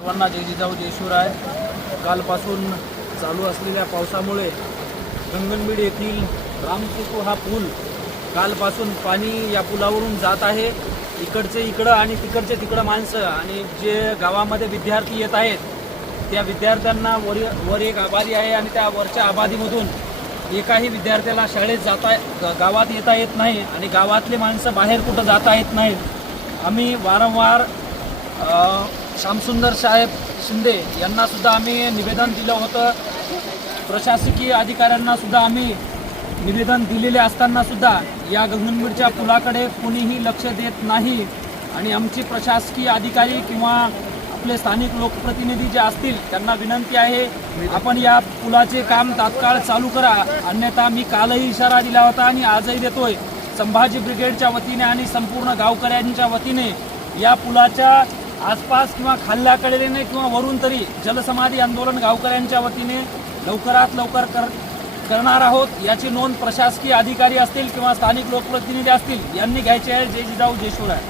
सर्वांना जय जिजाऊ जय शिवराय कालपासून चालू असलेल्या पावसामुळे गंगनबीड येथील रामसेतू हा पूल कालपासून पाणी या पुलावरून जात आहे. इकडचे इकडं आणि तिकडचे तिकडं माणसं आणि जे गावामध्ये विद्यार्थी येत आहेत त्या विद्यार्थ्यांना वर वर एक आबादी आहे आणि त्या वरच्या आबादीमधून एकाही विद्यार्थ्याला शाळेत जाता गावात येता येत नाही आणि गावातले माणसं बाहेर कुठं जाता येत नाहीत. आम्ही वारंवार श्यामसुंदर साहेब शिंदे यांना सुद्धा आम्ही निवेदन दिलं होतं. प्रशासकीय अधिकाऱ्यांना सुद्धा आम्ही निवेदन दिलेले असताना सुद्धा या गगनबीडच्या पुलाकडे कुणीही लक्ष देत नाही. आणि आमची प्रशासकीय अधिकारी किंवा आपले स्थानिक लोकप्रतिनिधी जे असतील त्यांना विनंती आहे आपण या पुलाचे काम तात्काळ चालू करा. अन्यथा मी कालही इशारा दिला होता आणि आजही देतोय. संभाजी ब्रिगेडच्या वतीने आणि संपूर्ण गावकऱ्यांच्या वतीने या पुलाच्या आसपास किंवा खाल्ल्याकडेने किंवा वरून तरी जलसमाधी आंदोलन गावकऱ्यांच्या वतीने लवकरात लवकर कर करणार आहोत. याची नोंद प्रशासकीय अधिकारी असतील किंवा स्थानिक लोकप्रतिनिधी असतील यांनी घ्यायची आहे. जे जिजाऊ जेशूर आहे